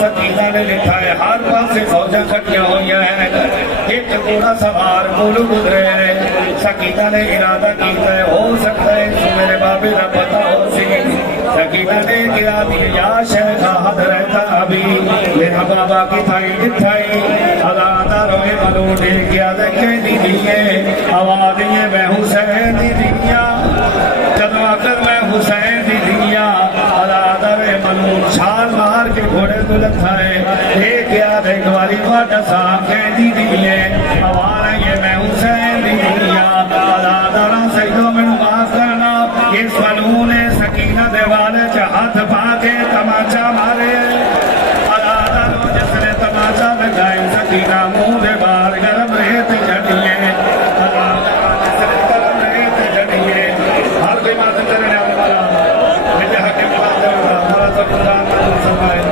سکینہ نے لکھا ہے ہر پاس سے فوجاں کھٹیاں ہوئی ہیں ایک گھوڑا سوار ملو گزرے ہیں سکینہ نے ارادہ کیتا ہے ہو سکتا ہے تو میرے بابے نہ پتا ہو سی سکینہ نے کیا دی یا شیخ حد رہتا ابھی میرا بابا کی تھائی دکھائی علاقہ روئے ملو دل کیا دیکھیں دی دیئے آوازیں میں حسین دی دیا جدو آکر میں حسین دی دیا علاقہ روئے ملو چھال مار کے گھوڑے تو لکھا ہے ایک یاد ایک والی واٹا صاحب کہہ دی دیئے آوارا یہ میں حسین دی دیا علاقہ دارا سیدوں میں معاف کرنا اس ملو نے سکینہ دیوالے ہاتھ پا کے تماچا مارے علاقہ داروں جس نے تماچا لگائے سکینہ منہ دے بار گرم ریت جھڑیے علاقہ داروں جس نے گرم ریت جھڑیے ہر کوئی ماتم کرنے والا مجھے حقیم بات دے ہوگا ہمارا سب قرآن میں سمائے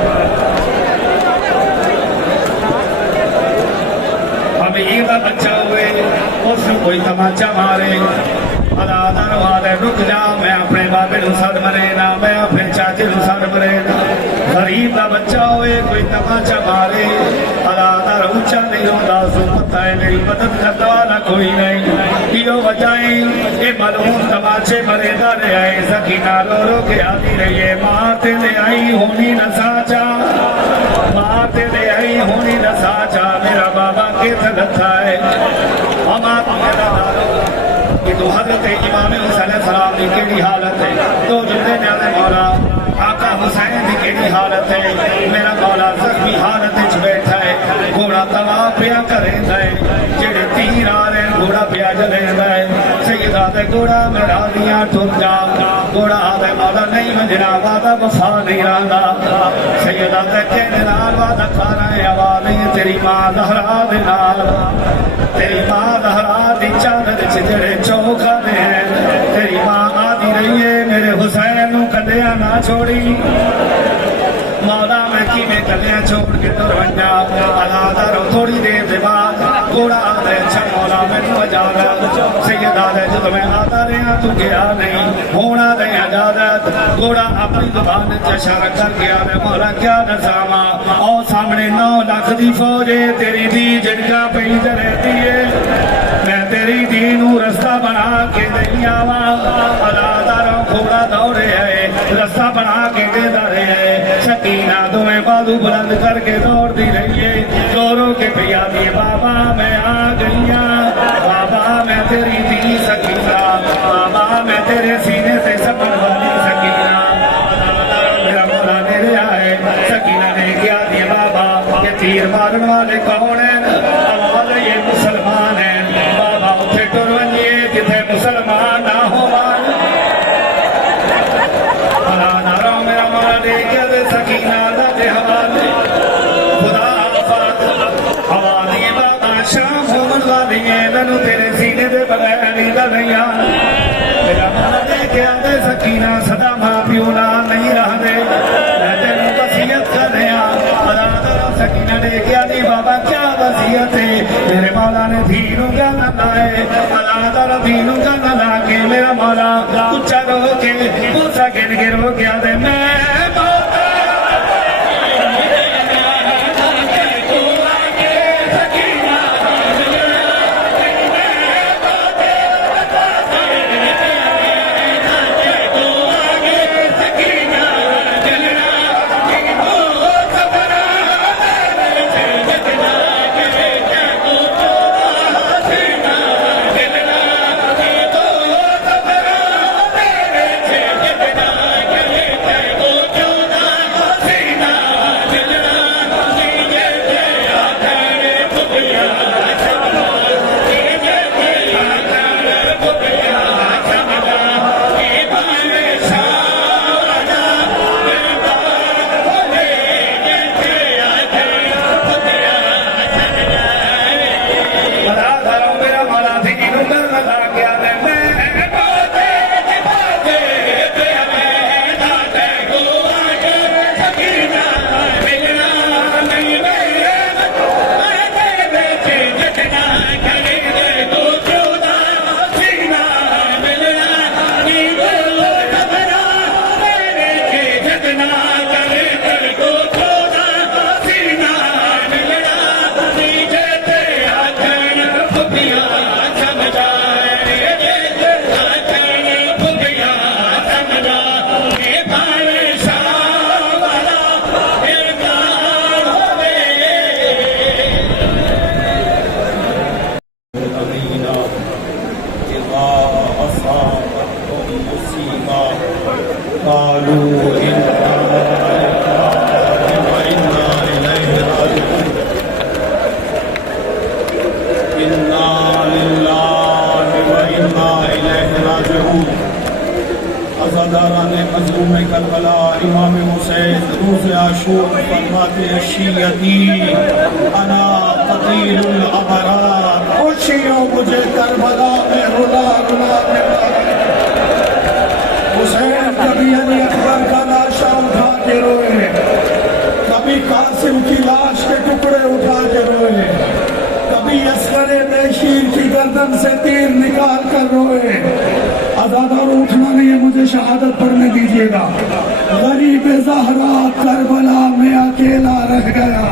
ہم عیدہ بچہ ہوئے اس نے کوئی تماچا مارے اللہ تعالیٰ والے رک جا میں اپنے بابے نو ساتھ مرے نا میں اپنے چاچے نو ساتھ مرے نا غریب دا بچہ ہوئے کوئی تماچا مارے اللہ تعالیٰ اونچا نہیں ہوتا سو پتہ ہے میری مدد کرنے والا کوئی نہیں یہ وجائیں اے ملعون تماچے مرے دا رہے آئے سکینہ رو رو کے آتی رہی ہے مارتے لے آئی ہونی نہ ساچا مارتے لے آئی ہونی نہ ساچا میرا بابا کے تھلتھا ہے ہم آپ میرا دارو کہ تو حضرت امام حسین علیہ السلام کی کیڑی حالت ہے تو جلدے نیالے مولا آقا حسین کی کیڑی حالت ہے میرا مولا زخمی حالت اچھ بیٹھا ہے گھوڑا توا پیا کریں دائے جڑے تیر آ رہے ہیں گھوڑا پیا جلیں دائے سیدہ دے گھوڑا میرا دیا ٹھوک جا گھوڑا دے مولا نہیں مجھنا وعدہ وفا نہیں رہا سیدہ دے کہنے نال وعدہ کھا رہے آواز نہیں تیری ماں دہرا دے نال تیری ماں دہرا دی چادر چجڑے چوکھا دے ہیں تیری ماں آدھی رہی ہے میرے حسین نو کدیا نہ چھوڑی مولا میں کی میں کلیاں چھوڑ کے تو رنجا اللہ دارو تھوڑی دیر دے بعد گھوڑا آدھے اچھا مولا میں نو اجازت سید آدھے جو تمہیں آتا رہا تو گیا نہیں ہونا دے اجازت گھوڑا اپنی دبان چشار کر گیا دے مولا کیا نظامہ اور سامنے 9 لاکھ دی فوجے تیری دی جنگا پہید رہتی ہے میں تیری دینوں رستہ بنا کے دیں آوا اللہ دارو گھوڑا دوڑے ہے رستہ بنا کے دے دارے ہے سکینہ تمہیں بازو بلند کر کے دوڑ دی رہی ہے چوروں کے پیادی بابا میں آ گئیاں بابا میں تیری دی سکینہ بابا میں تیرے سینے سے سپن والی سکینہ میرا مولا میرے آئے سکینہ نے کیا دی بابا کہ تیر مارن والے کون ہیں اللہ یہ مسلمان ہیں بابا اٹھے ٹرونیے جتھے مسلمان نہ ہو سکینہ دے حوالے خدا آفات حوالی بابا شام ہومن والی ہے مینو تیرے سینے دے بغیر نیدہ نہیں آنا میرا مولا دے کے آدھے سکینہ صدا ماں پیونا نہیں رہ دے میں تیرے وصیت کرنے اللہ تعالیٰ سکینہ دے کے آدھی بابا کیا وصیت ہے میرے مولا نے دھینوں کا نہ لائے اللہ تعالیٰ دھینوں کا نہ لا کے میرا مولا اچھا رو کے پوچھا گن گر ہو گیا دے میں مظلوم کربلا امام حسین روز عاشور فرماتے ہیں شیعتی انا قتیل الابرار، خوشیوں مجھے کربلا میں رلا رلا کے حسین کبھی علی اکبر کا لاشا اٹھا کے روئے، کبھی قاسم کی لاش کے ٹکڑے اٹھا کے روئے، کبھی عسکر بشیر کی گردن سے تیر نکال کر روئے۔ آزادار اٹھنا نہیں ہے، مجھے شہادت پڑھنے دیجیے گا۔ غریب زہرا کربلا میں اکیلا رہ گیا،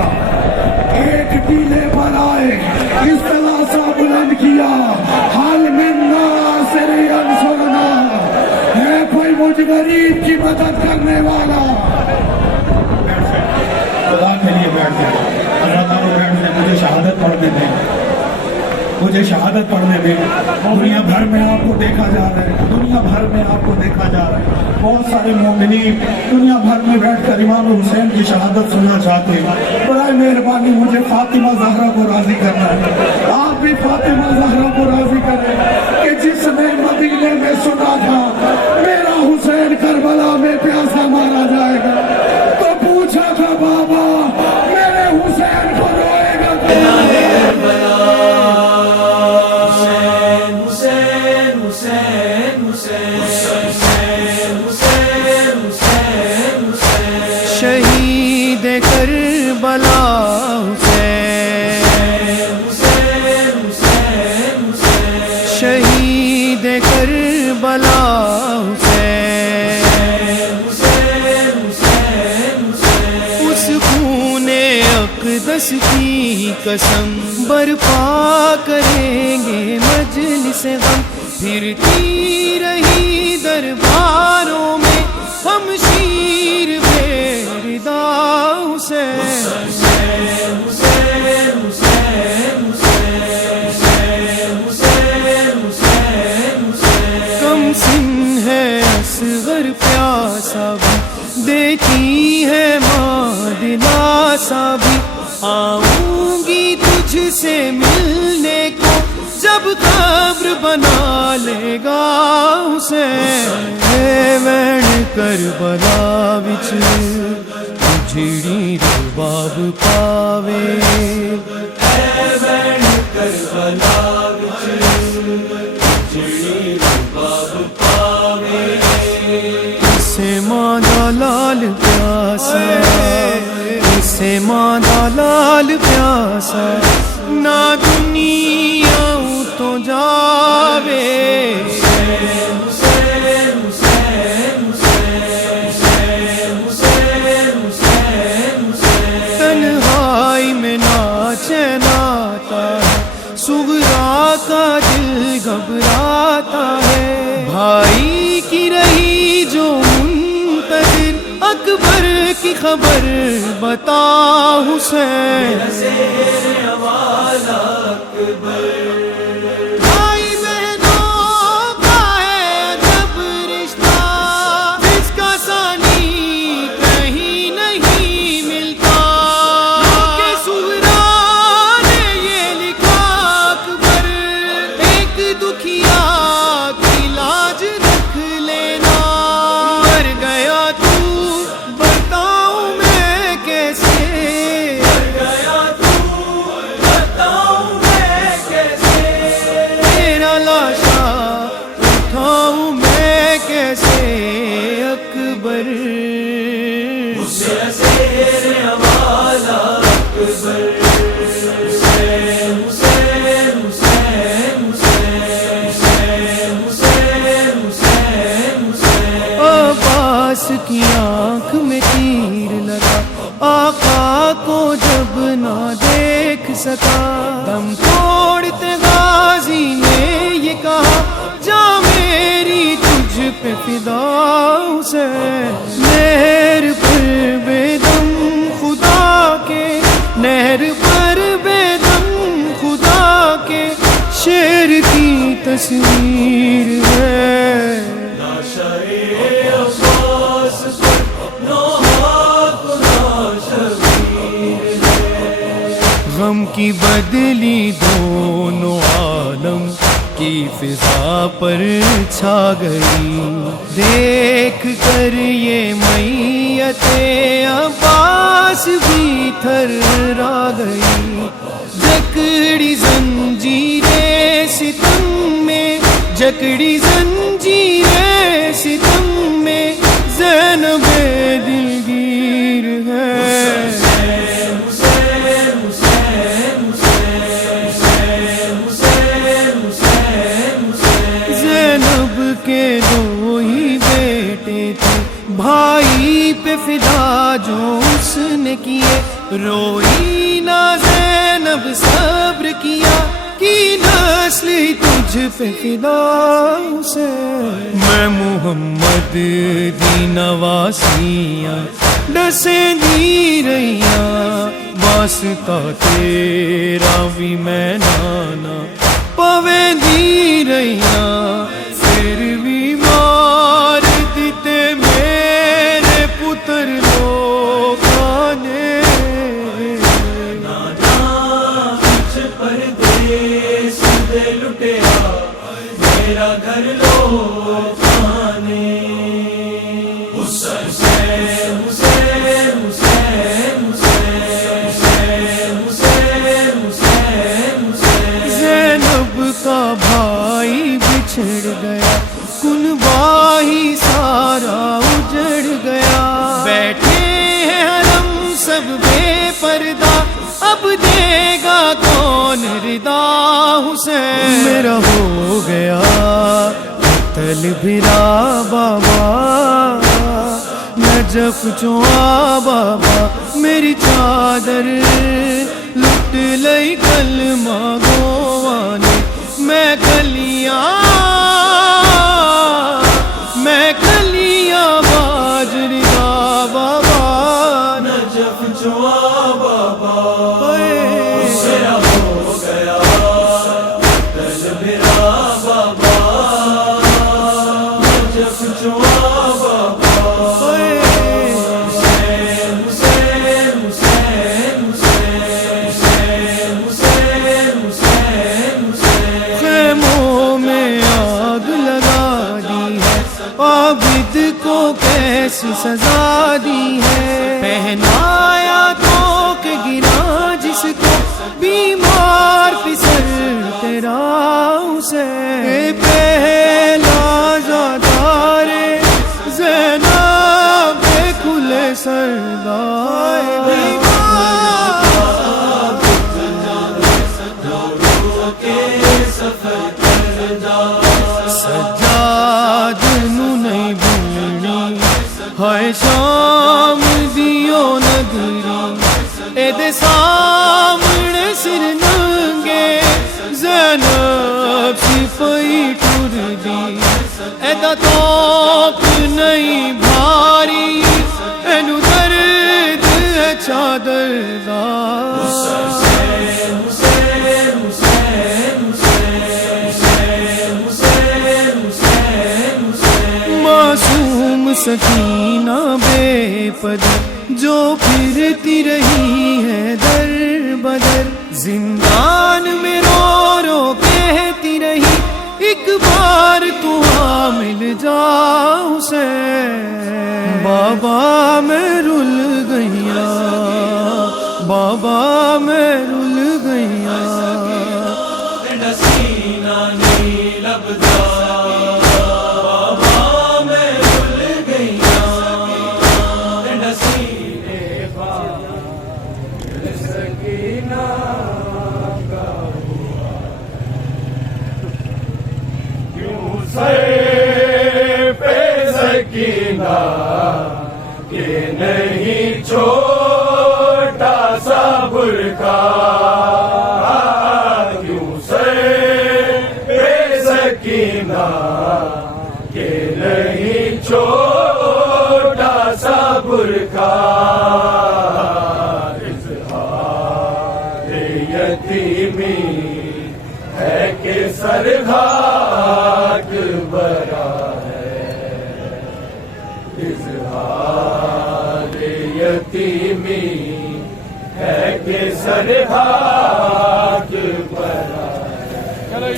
ایک ٹیلے پر آئے اس طرح سا بلند کیا، حال من ناصر انصرنا، ہے کوئی مجھ غریب کی مدد کرنے والا؟ خدا کے لیے بیٹھ گئے، آزادار بیٹھ گئے، مجھے شہادت پڑھنے دیں، مجھے شہادت پڑھنے دیں۔ دنیا بھر میں آپ کو دیکھا جا رہا ہے، دنیا بھر میں آپ کو دیکھا جا رہا ہے، بہت سارے مومنین دنیا بھر میں بیٹھ کر امام حسین کی شہادت سننا چاہتے ہیں۔ برائے مہربانی مجھے فاطمہ زہرا کو راضی کرنا ہے، آپ بھی فاطمہ زہرا کو راضی کریں کہ جس نے مدینے میں سنا تھا میرا حسین کربلا میں پیاسا مارا جائے گا، تو پوچھا تھا بابا میرے حسین کو روئے گا شہید کربلا حسین، شہید کربلا حسین، اس خون اقدس کی قسم برپا کریں گے مجلس غم، پھرتی رہی درباروں میں ہم شیر بے ردا کم سن ہے اصغر پیاسا بھی، دیتی ہے ماں دلاسا بھی، آؤں گی تجھ سے ملنے کو جب قبر بنا لے گا حسین، ہے وین کربلا وچ جڑی رباب پاوے، ہے وین کربلا وچ جڑی رباب پاوے، اسے ماں دا لال پیاسا، اسے ماں دا لال پیاسا، نہ دنیا تو جاوے، تنہائی میں ناچے ناتا ہے، صغرا کا دل گھبراتا ہے، بھائی کی رہی جو منتظر اکبر کی خبر بتا حسین، بھائی بہنوں کا ہے جب رشتہ، جس کا ثانی کہیں نہیں ملتا، کہ صغرا نے یہ لکھا اکبر ایک دکھیا کی لاج رکھ لینا، مر گیا تو بتاؤں میں کیسے، مر گیا تو بتاؤں میں کیسے، تیرا لاشا اٹھاؤں میں کیسے اکبر، عباس کی آنکھ میں تیر لگا، آقا کو جب نہ دیکھ سکا، دم توڑتے غازی نے یہ کہا جا میری تجھ پہ فدا حسین، نہر پر بے دم خدا کے، نہر پر بے دم خدا کے، شیر کی تصویر ہے، غم کی بدلی دونوں عالم کی کی فضا پر چھا گئی، دیکھ کر یہ میت عباس بھی تھرا گئی، جکڑی زنجیریں ستم میں، جکڑی زنجیریں ستم میں، زینب دلگیر ہے۔ زینب کے دو ہی بیٹے تھے، بھائی پہ فدا جو اس نے کیے، روئی نہ زینب صبر کیا، کی نسل تجھ پہ فدا حسین۔ میں محمد دی نواسیاں ڈسیں دی رہیاں، واسطہ تیرا بھی میں نانا پویں دی رہیاں، پھر بھی مار دیتے میرے پتر لوگاں نے۔ پردیس دے لٹیا میرا گھر لوگاں نے، حسین حسین حسین حسین حسین حسین حسین۔ زینب کا بھائی بچھڑ گیا، کنبہ ہی سارا اجڑ گیا، بیٹھے ہیں حرم سب بے پردہ، اب دے گا کون ردا حسین۔ میرا ہو گیا قتل بھرا بابا، نجف چوا بابا، میری چادر لٹ لئی کلمہ گواں نے، میں کلیاں باجری دا بابا، نجف چوا بابا، میرا ہو گیا قتل بھرا بابا، نجف چوا بابا، حسین حسین حسین حسین حسین حسین حسین۔ خیموں میں آگ لگا دی ہے، عابد کو کیسی سزا دی ہے، پہنایا تو کہ گرا جس کو، بیمار پسر تیرا حسین۔ پہلا زادار زینب کھلے سردار، سجاد نو نہیں بھولنی ہائے شام دیو نگری، اے دے سامنے سر ننگے زینب سپاہی ٹر دی، اے دا توپ نہیں بھاری، اینو درد ہے چادر دا۔ معصوم سکینہ بے پدر جو پھرتی رہی ہے در بدر، زندان میں رو رو کہتی رہی، ایک بار تو آ مل جا حسین۔ بابا میں رل گئیا، بابا میں رل گئیا، سینہ نہیں لبدا، سکینہ کہ نہیں چھوٹا سا برقع، کیوں سر پہ سکینہ کہ نہیں چھوٹا سا برقع، اظہار یتیمی ہے کہ سر گھاٹ برا ہے، اظہار یتیمی ہے کہ سر گھاٹ برا ہے۔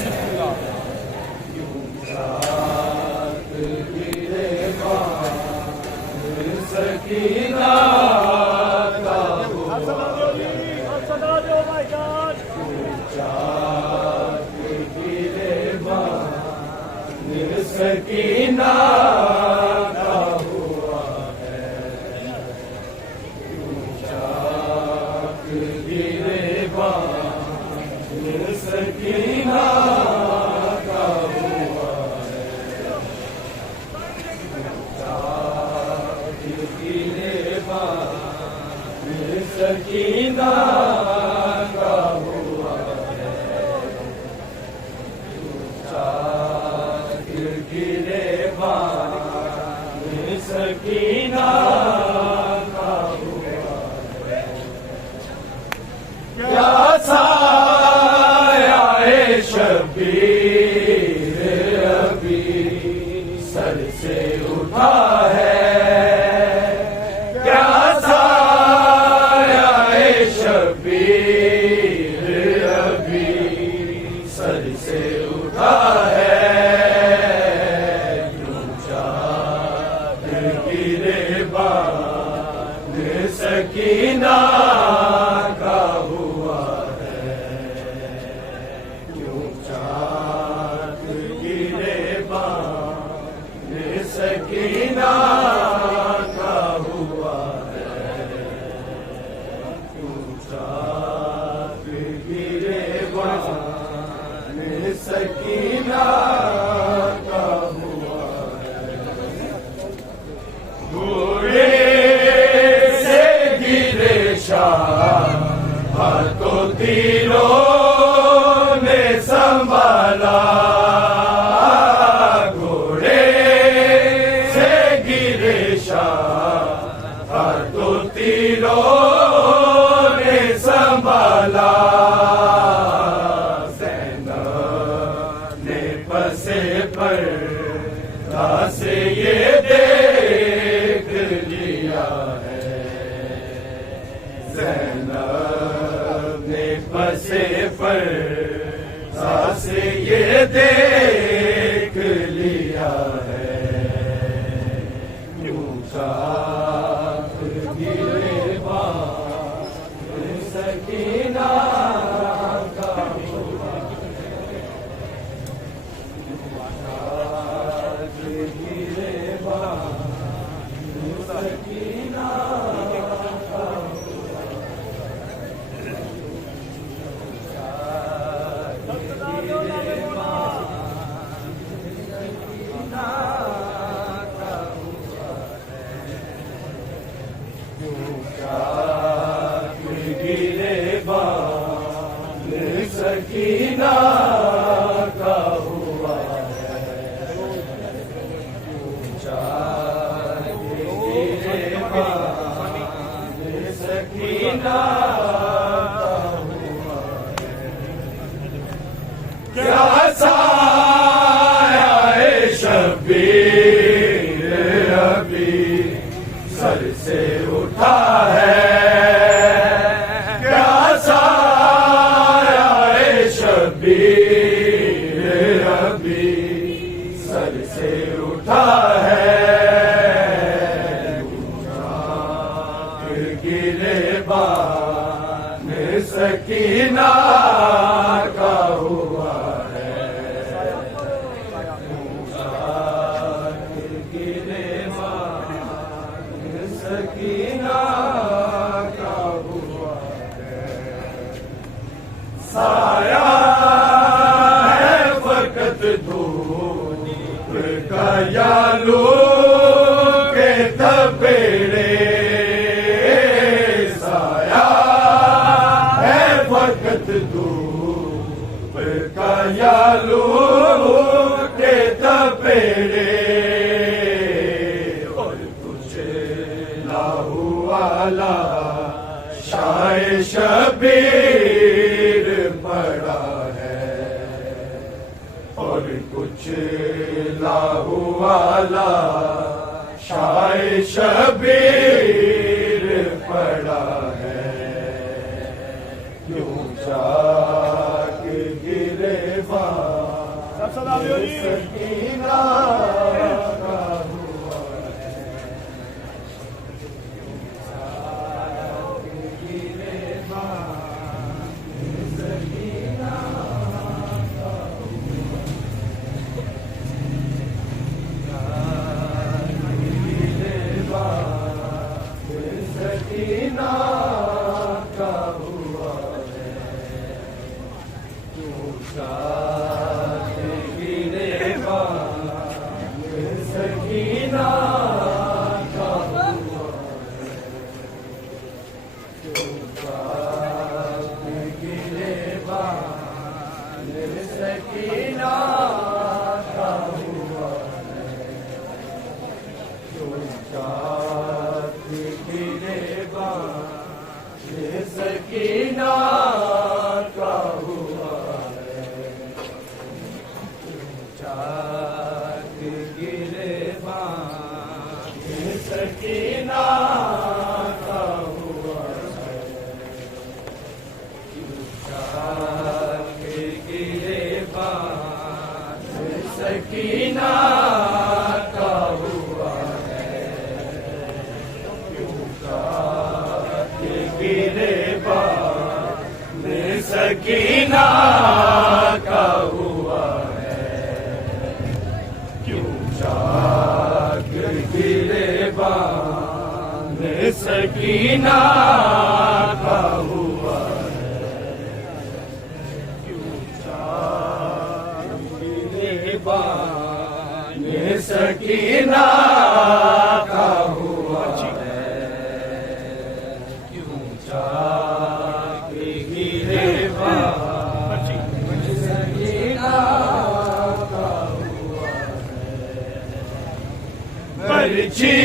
برچھی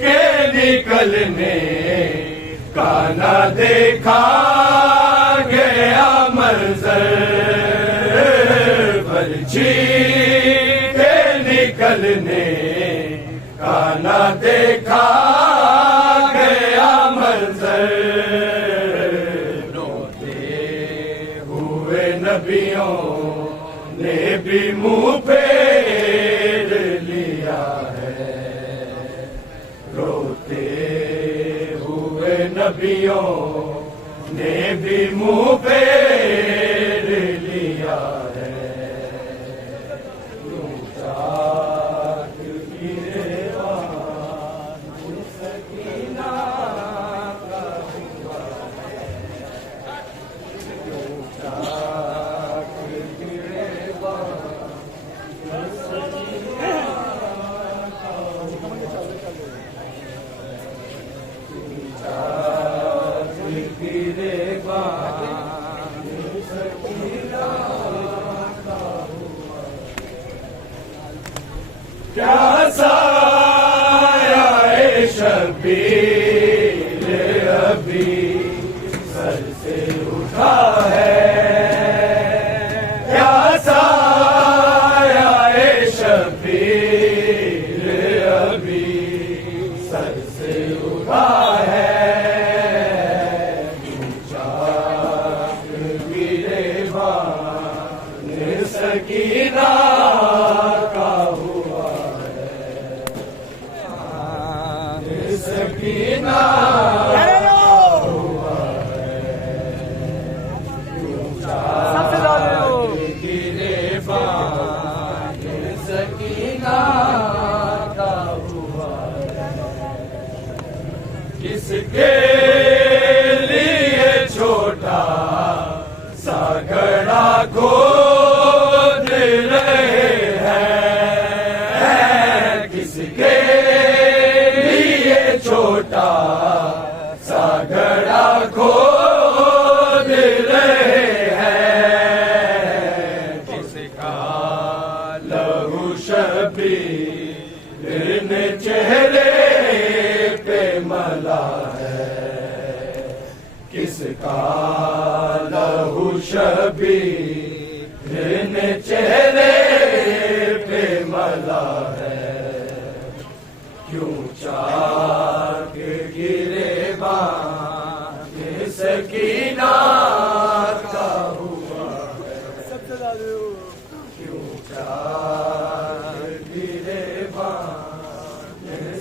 کے نکلنے کا نہ دیکھا گیا منظر، برچھی کے نکلنے کا نہ دیکھا گیا منظر، روتے ہوئے نبیوں نے بھی منہ پھیر لیا ہے، روتے ہوئے نبیوں نے بھی منہ پھیر لیا ہے، کیا سایہ شبیر ابھی سر سے اٹھا ہے، کیا سایہ شبیر ابھی سر سے اٹھا ہے، چاک گریبان سکینہ کا ہوا سکینہ کس کے لیے چھوٹا سا گڑھا کھود رہے ہیں، کس کے لیے چھوٹا سا گڑھا کھود رہے ہیں، کس کا لہو شبیر نے چہرے پہ ملا ہے، کس کا لہو شبیر نے چہرے پہ ملا ہے، کیوں چاک گریبان سکینہ کا ہوا ہے،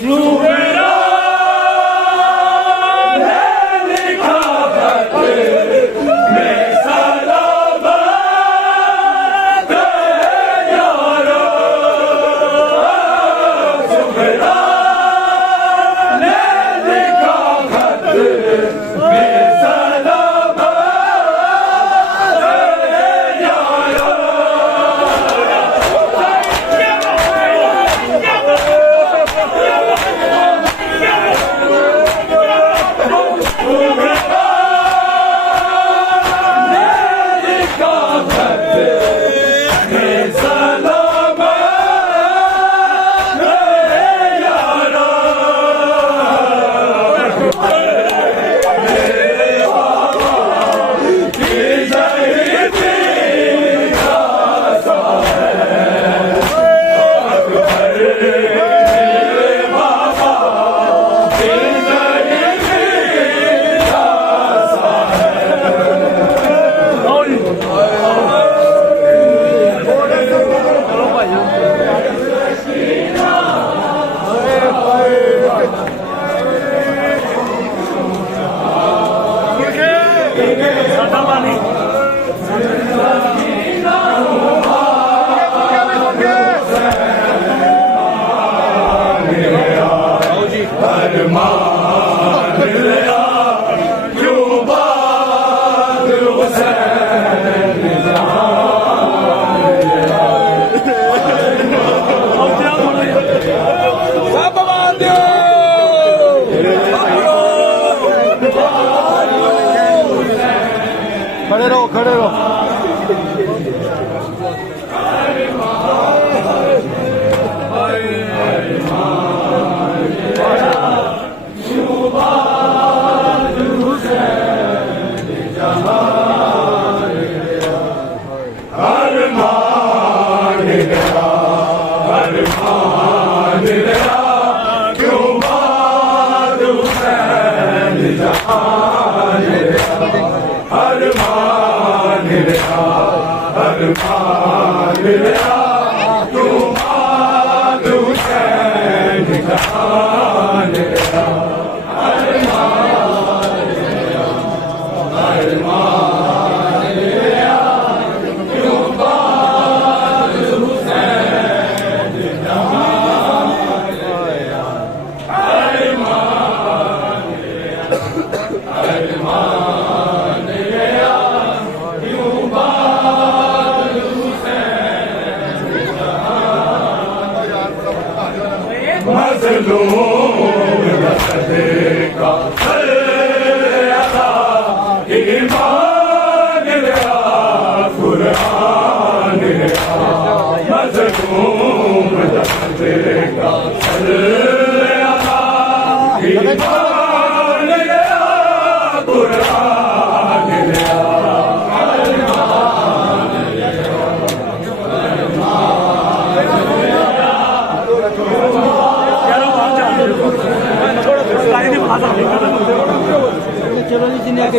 Fluid ارمان رہا کیوں باد حسین سب آباد دو کھڑے رہو کھڑے رہو ارمان رہا ارمان رہا کیوں باد حسین جہان رہا ارمان رہا ارمان رہا کیوں باد حسین جہان رہا مظلوم صدقہ ایمان رہا قرآن رہا مظلوم صدقہ ایمان رہا قرآن رہا چلو جی جنہیں آگے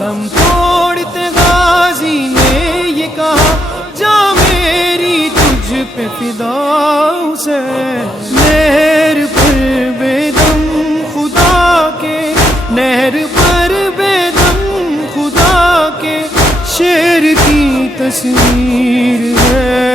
دم توڑتے غازی نے یہ کہا جا میری تجھ پہ فدا حسین نہر پر بے دم خدا کے نہر پر بے دم خدا کے شیر کی تصویر ہے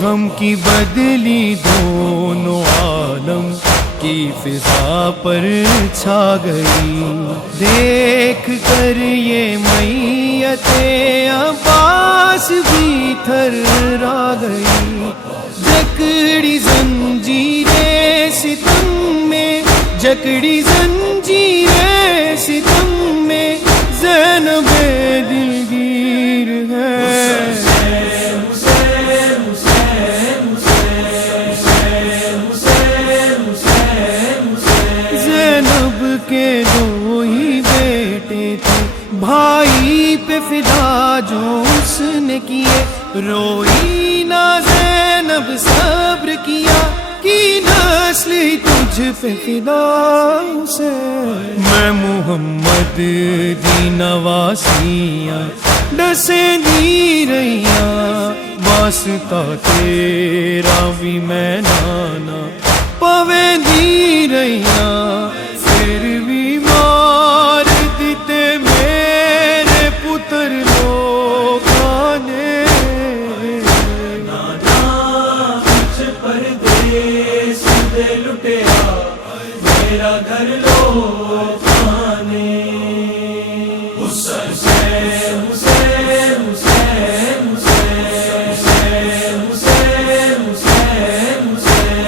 غم کی بدلی دونوں عالم کی فضا پر چھا گئی دیکھ کر یہ میت عباس بھی تھرا گئی جکڑی زنجیریں ستم میں جکڑی زنجیریں ستم میں زینب دلگیر ہے زینب کے دو ہی بیٹے تھے بھائی پہ فدا جو اس نے کیے روئی نہ زینب صبر کیا کی نسل تجھ پہ فدا حسین میں محمد دی نواسیاں ڈسیں دی رہیاں واسطہ تیرا بھی میں نانا پویں دی رہیاں پھر بھی مار دیتے میرے پتر لوگاں نے پردیس دے لٹیا میرا گھر لوگاں نے حسین حسین حسین حسین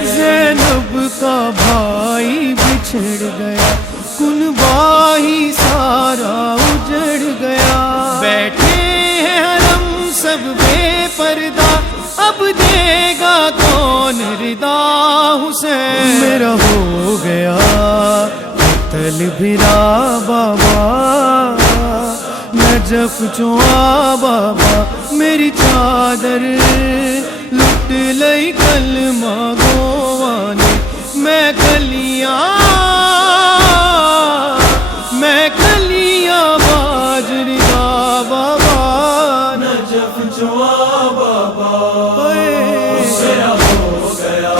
زینب کا بھائی بچھڑ گیا کنبہ ہی سارا اجڑ گیا بیٹھے ہیں حرم سب بے پردہ اب دے گا کون ردا حسین میرا ہو گیا قتل بھرا بابا نجف چوا بابا میری چادر لٹ لئی کلمہ گوانے میں کلیاں باجرا بابا نجف چوا بابا میرا ہو گیا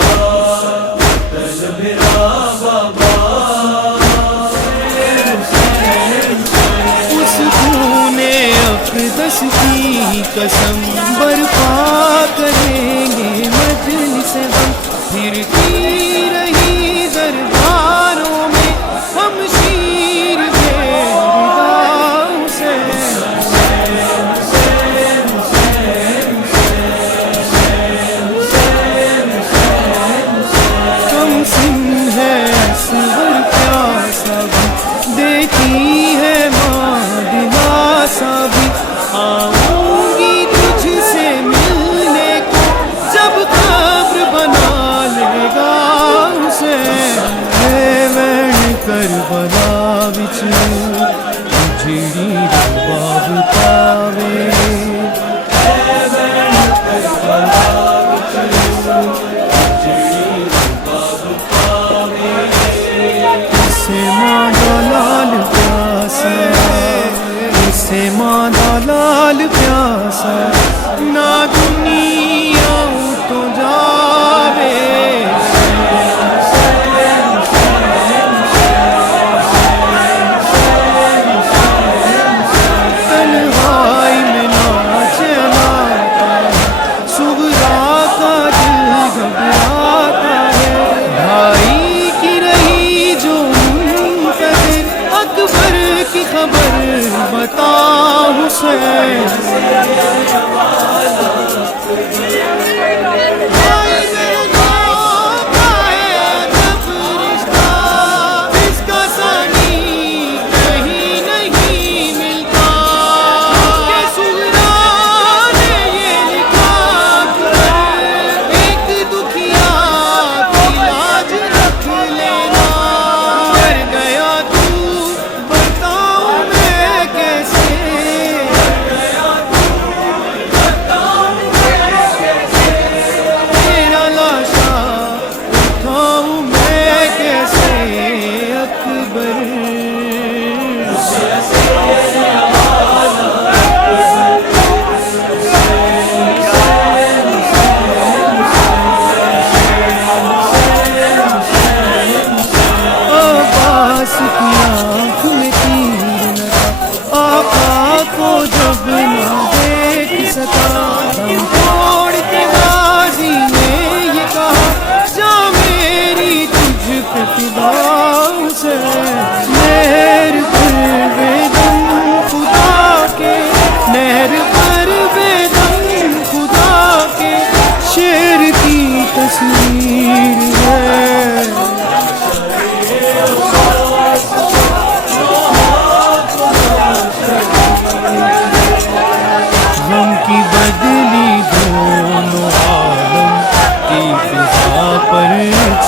قتل بھرا بابا اس خون اقدس کی قسم برپا کریں گے مجلس غم پھرتی رہی درباروں میں ہم شیر بے رضا کم سن ہے اصغر پیاسا بھی دیتی ہے ماں دلاسا بھی آؤں گی تجھ سے ملنے کو جب قبر بنا لے گا حسین وین کربلا وچ جڑی باب پاوے اسے ماں دا لال پیاسا اسے ماں دا لال پیاسا نہ دنیا تو جاوے تنہائی میں ناچ لاتا صغرا کا دل گھبراتا ہے بھائی کی رہی جو منتظر اکبر کی خبر بتا حسین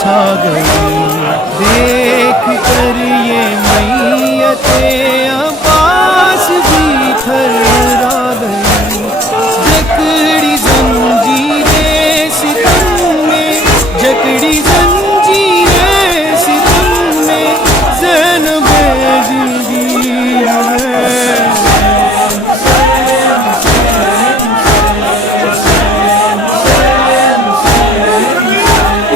چھا گئی، دیکھ کر یہ میت عباس بھی تھرا گئی، جکڑی زنجیریں ستم میں، جکڑی زنجیریں ستم میں، زینب دلگیر ہے۔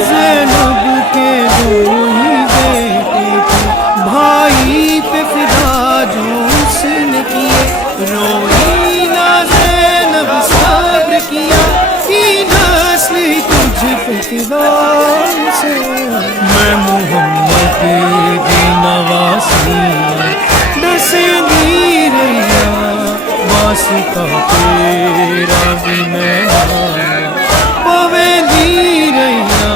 زینب کے دو ہی بیٹے تھے، بھائی پہ فدا جو اس نے کیے، روئی نہ زینب صبر کیا، کی نسل تجھ پہ فدا سے، میں محمد کی نواسی ڈسیں گی رہیا، واسطہ تیرا بھی میں پویندی رہیا،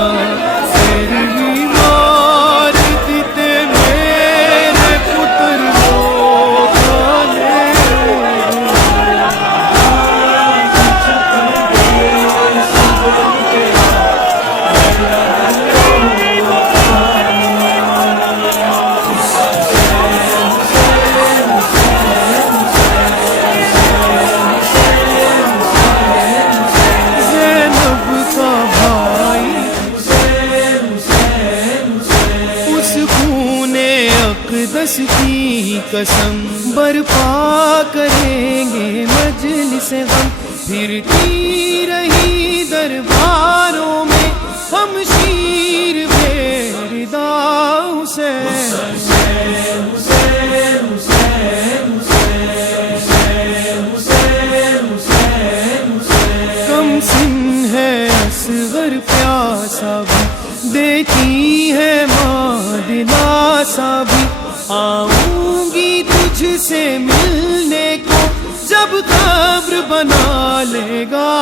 پھر بھی مار دیتے میرے پتر لوگ آنے۔ زینب کا بھائی اس خون اقدس کی قسم، برپا کریں گے مجلس غم، پھرتی رہی درباروں میں ہم شیر بے ردا حسین۔ کم سن ہے اصغر پیاسا بھی، دیتی ہے ماں دلاسا بھی، آؤں گی تجھ سے ملنے کو جب قبر بنا لے گا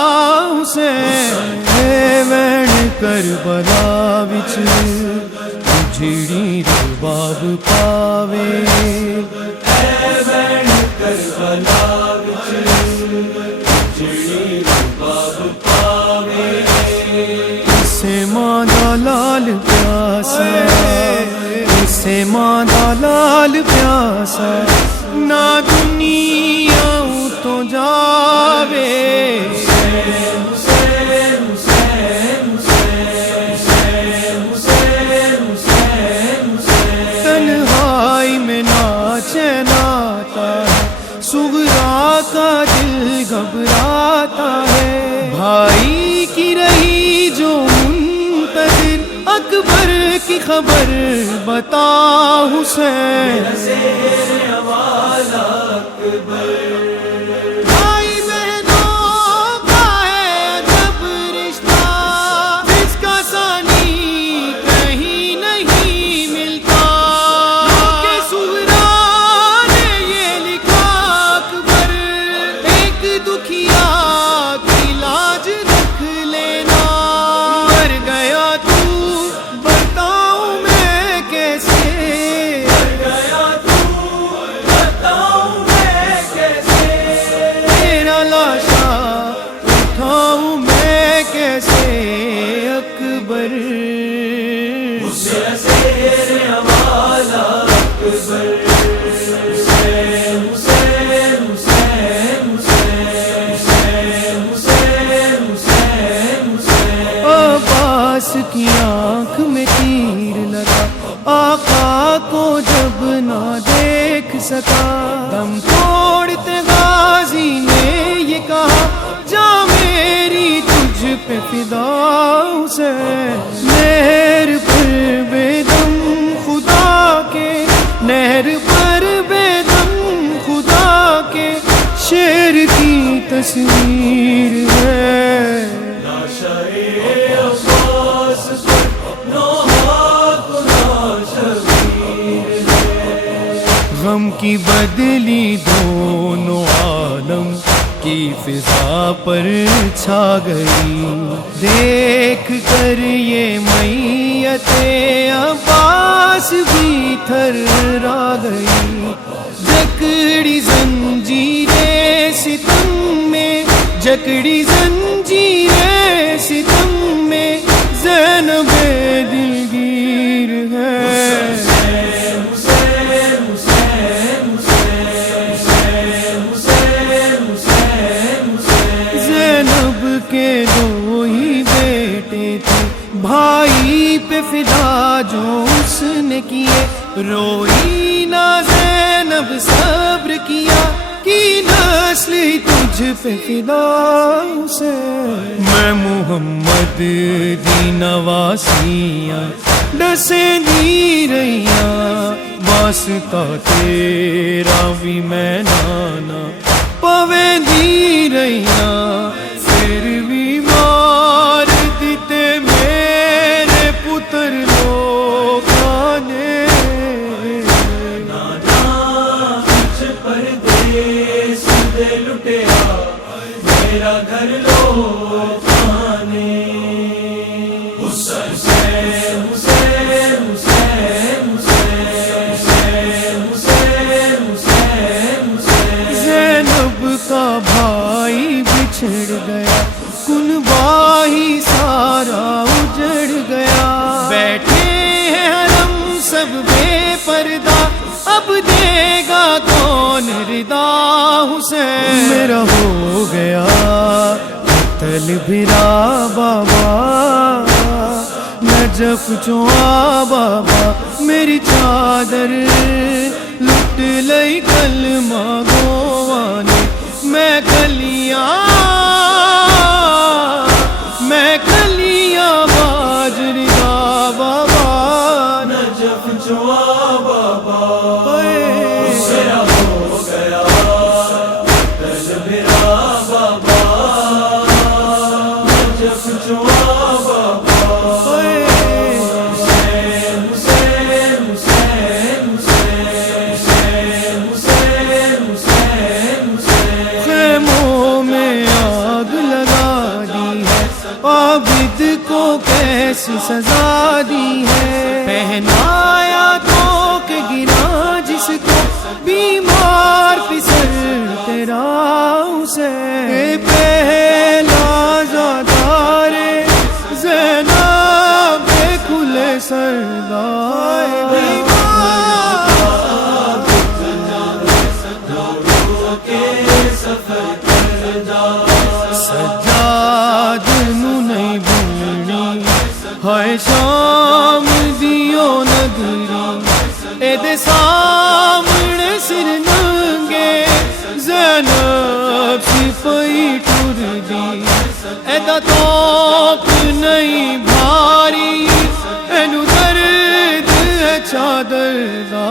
حسین۔ اے وین کربلا وچ جھڑی رباب پاوے، اسے ماں دا لال پیاسا، اسے ماں دا لال پیاسا، نہ دنیا تو جاوے۔ تنہائی میں ناچے ناتا ہے، صغرا کا دل گھبراتا ہے، بھائی کی رہی جو منتظر، اکبر کی خبر بتا حسین۔ بھائی بہنوں کا ہے جب رشتہ، جس کا ثانی کہیں نہیں ملتا، کہ صغرا نے یہ لکھا اکبر، ایک دکھیا کی لاج رکھ لینا، مر گیا تو بتاؤں میں کیسے، تیرا لاشا اٹھاؤں میں کیسے اکبر۔ عباس کی آنکھ میں تیر لگا، آقا کو جب نہ دیکھ سکا، دم توڑتے غازی نے یہ کہا، جا میری تجھ پہ فدا حسین۔ نہر پر بے دم خدا کے، نہر پر بے دم خدا کے، شیر کی تصویر ہے۔ غم کی بدلی دونوں عالم کی فضا پر چھا گئی، دیکھ کر یہ میت عباس بھی تھرا گئی، جکڑی زنجیریں ستم میں، جکڑی زنجیریں ستم میں، زینب دل پہ فدا جو اس نے کیے، روئی نہ زینب صبر کیا، کی نسل ہی تجھ پہ فدا حسین۔ میں محمد دی نواسیاں ڈسے دی رہیاں، واسطہ تیرا بھی میں نانا پوے دی رہیاں، پھر بھی مار دیتے میرے پتر لوگاں نے۔ نانا کچھ پردیس دے لٹیا میرا گھر لوگاں نے۔ زینب کا بھائی بچھڑ گیا، کنبہ ہی سارا اجڑ گیا، بیٹھے ہیں حرم سب بے پردہ، اب دے گا کون ردا حسین۔ میرا ہو گیا قتل بھرا بابا، نجف چوا بابا، میری چادر لٹ لئی کلمہ گواں نے، میں کلیاں باجری دا بابا، نجف چوا بابا، میرا ہو گیا قتل بھرا بابا، نجف چوا بابا۔ خیموں میں آگ لگا دی ہے، عابد کو کیسی سزا دی ہے، پہنایا تو کہ گرا جس کو، بیمار پسر تیرا حسین۔ پہلا زادار زینب کھلے سردار، سجاد نو نہیں بھولنی ہائے شام دیو نگری، اے دے سامنے سر ننگے زینب سپاہی ٹر دی، اے دا توپ نہیں بھاری، اینو درد ہے چادر دا۔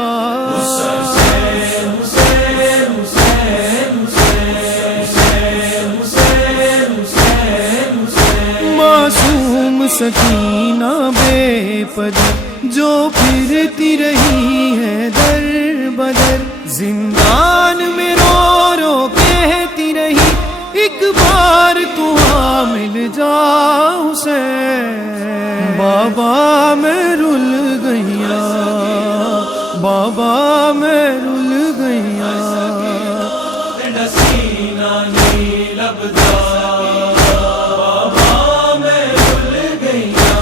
معصوم سکینہ بے پدر جو پھرتی رہی ہے در بدر، زندان میں رو رو کہتی رہی، ایک بار تو آ مل جا حسین۔ بابا میں رل گئیا، بابا میں رل گئیا، سینہ نہیں لبدا، بابا میں رل گئیا،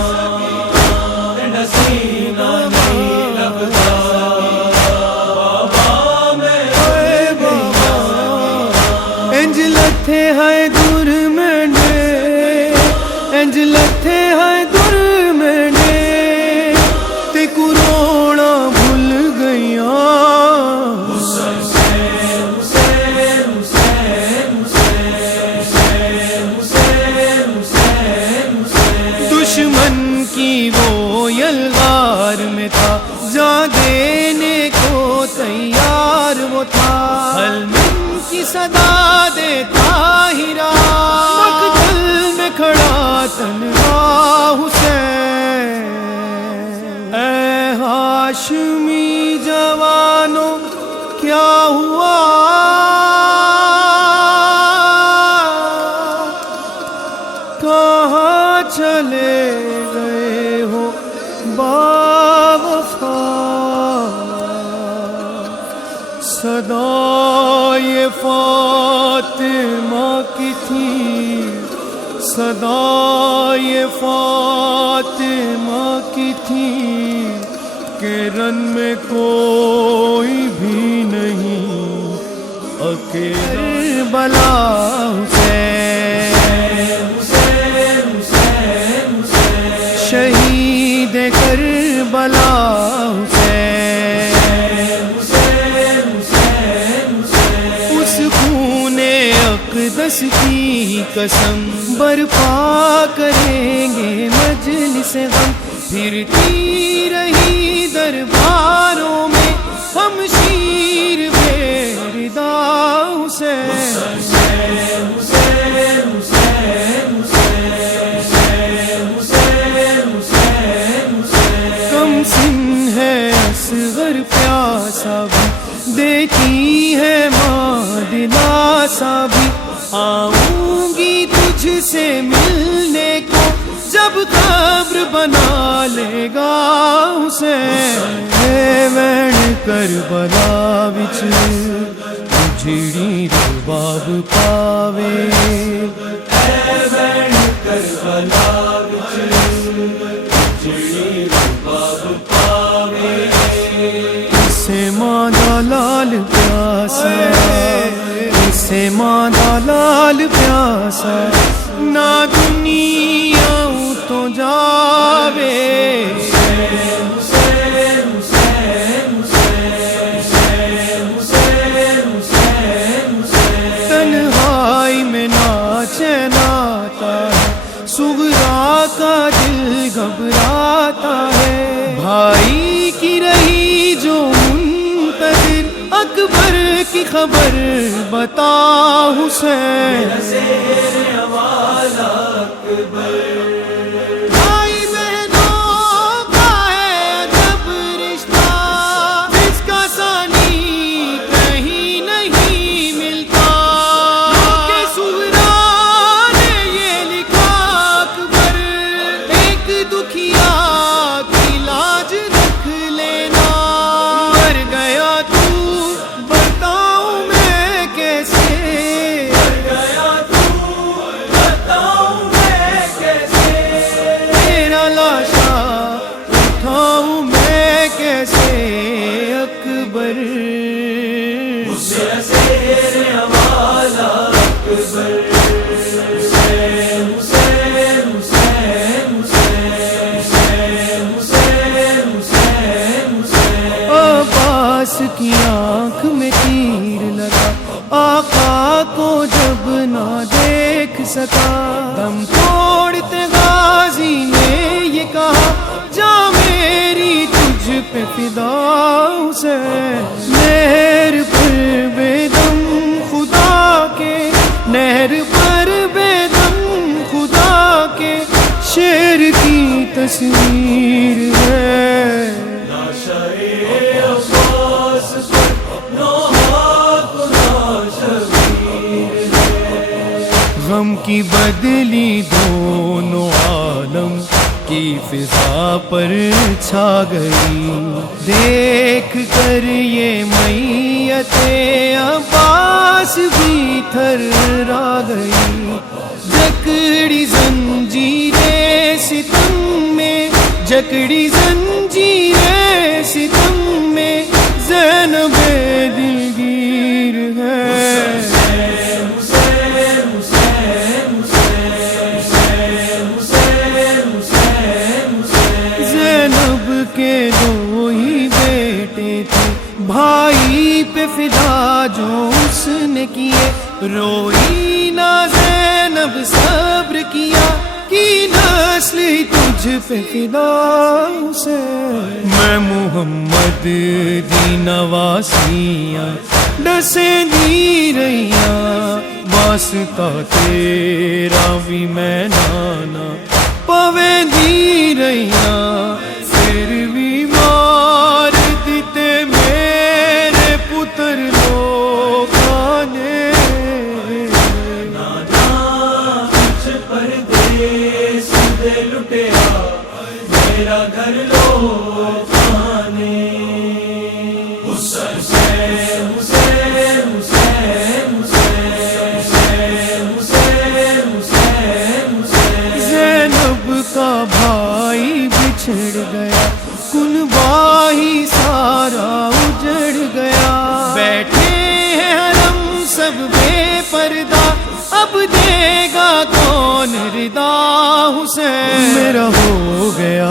سینہ نہیں لبدا، بابا میں رل گئیا۔ انج لتھے ہے دور مینڈے، انج لتھے ہے دور مینڈے، تے کروڑا بھول گئیا، دشمن کی وہ یلغار میں تھا، جان دینے کو تیار وہ تھا، حلم کی صدا دیتا ہی رہا، مقتل میں کھڑا تنہا حسین۔ اے ہاشمی جوانوں کیا ہوا، کہاں چلے گئے ہو باوفا، صدا یہ فاطمہ کی تھی، صدا یہ فاطمہ کی تھی، کہ رن میں کوئی بھی نہیں اکیلا بلا حسین، شہید کربلا اس خون اقدس کی قسم برپا کریں گے مجلس غم پھرتی رہی درباروں میں ہم شیر بے ردا کم سن ہے اصغر پیاسا بھی دیتی ہے ماں دلاسا بھی آؤں گی تجھ سے ملنے کو جب قبر بنا لے گا حسین وین کربلا وچ جڑی رباب پاوے وین کربلا وچ جڑی رباب پاوے اسے ماں دا لال پیاسا اسے ماں دا لال پیاسا نہ دنیا تو جاوے تنہائی میں ناچے ناتا ہے صغرا کا دل گھبراتا ہے بھائی کی رہی جو منتظر اکبر کی خبر بتا حسین بھائی بہنوں کا ہے جب رشتہ جس کا ثانی کہیں نہیں ملتا کہ صغرا نے یہ لکھا اکبر ایک دکھیا کی لاج رکھ لینا مر گیا تو بتاؤں میں کیسے اکبر عباس کی آنکھ میں تیر لگا آقا کو جب نہ دیکھ سکا دم توڑتے غازی نے یہ کہا جا میری تجھ پہ فدا حسین نہر پر بے دم خدا کے نہر پر بے دم خدا کے شیر کی تصویر ہے غم کی بدلی دونوں عالم کی فضا پر چھا گئی دیکھ کر یہ میت عباس بھی تھرا گئی جکڑی زنجیریں ستم میں جکڑی زنجیریں ستم میں زینب دلگیر ہے کے دو ہی بیٹے تھے بھائی پہ فدا جو اس نے کیے روئی نہ زینب صبر کیا کی نسل ہی تجھ پہ فدا حسین میں محمد دی نواسیاں ڈسے دی رہیاں واسطہ تیرا بھی میں نانا پوے دی رہیاں پھر بھی مار دیتے میرے پتر لوگوں نے نانا کچھ پردیس دے لٹیا میرا گھر لوگوں نے زینب کا بھائی بچھڑ گیا کنبا ہی سارا اجڑ گیا بیٹھے ہیں حرم سب بے پردہ اب دے گا کون ردا حسین میرا ہو گیا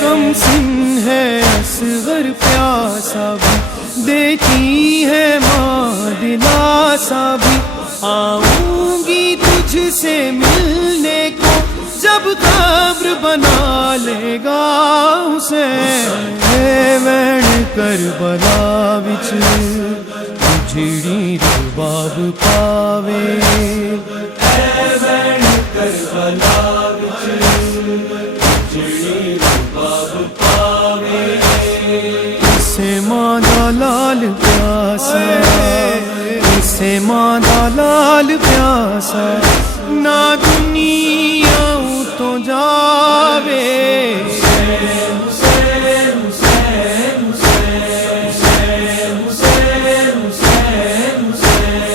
کم سن ہے اصغر پیاسا بھی، دیتی ہے ماں دلاسا بھی، آؤں گی تجھ سے ملنے کو جب قبر بنا لے گا حسین۔ اے وین کربلا وچ جھڑی رباب پاوے، اے وین کربلا وچ جھڑی رباب پاوے، اسے ماں دا لال پیاسا، اسے ماں دا لال پیاسا، نہ دنیا تو جاوے۔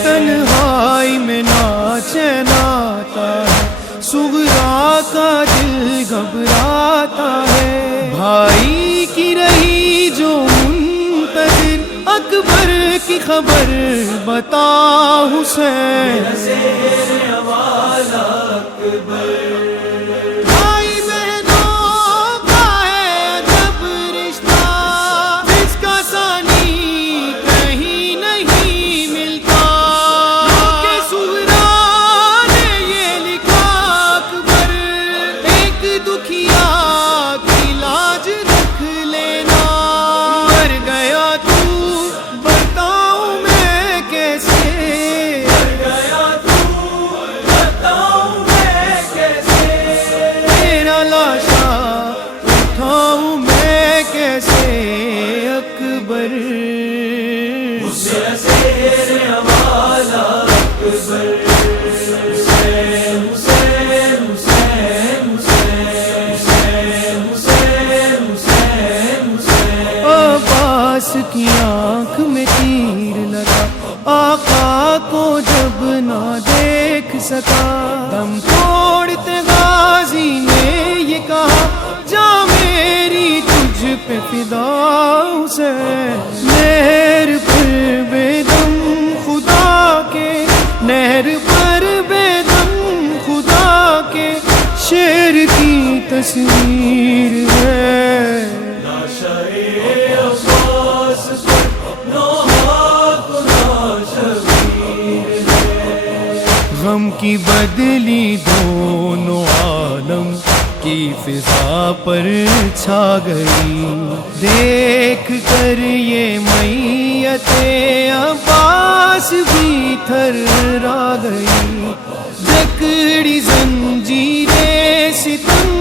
تنہائی میں ناچے ناتا ہے، صغرا کا دل گھبراتا ہے، بھائی کی رہی جو منتظر، اکبر کی خبر بتا حسین۔ بھائی بہنوں کا ہے عجب رشتہ، جس کا ثانی کہیں نہیں ملتا، کہ صغرا نے یہ لکھا اکبر، ایک دکھیا کی لاج رکھ لینا، مر گیا تو بتاؤں میں کیسے، مر گیا تو بتاؤں میں کیسے، تیرا لاشا اٹھاؤں میں کیسے اکبر، زیر حوالہ اکبر، حسین حسین حسین حسین حسین حسین حسین۔ عباس کی آنکھ میں تیر لگا، آقا کو جب نہ دیکھ سکا، دم توڑتے غازی نے یہ کہا، جا میری تجھ پہ فدا حسین۔ نہر پر بے دم خدا کے، نہر پر بے دم خدا کے، شیر کی تصویر ہے، غم کی بدلی دونوں عالم کی فضا پر چھا گئی، دیکھ کر یہ میت عباس بھی تھرا گئی، جکڑی زنجیریں ستم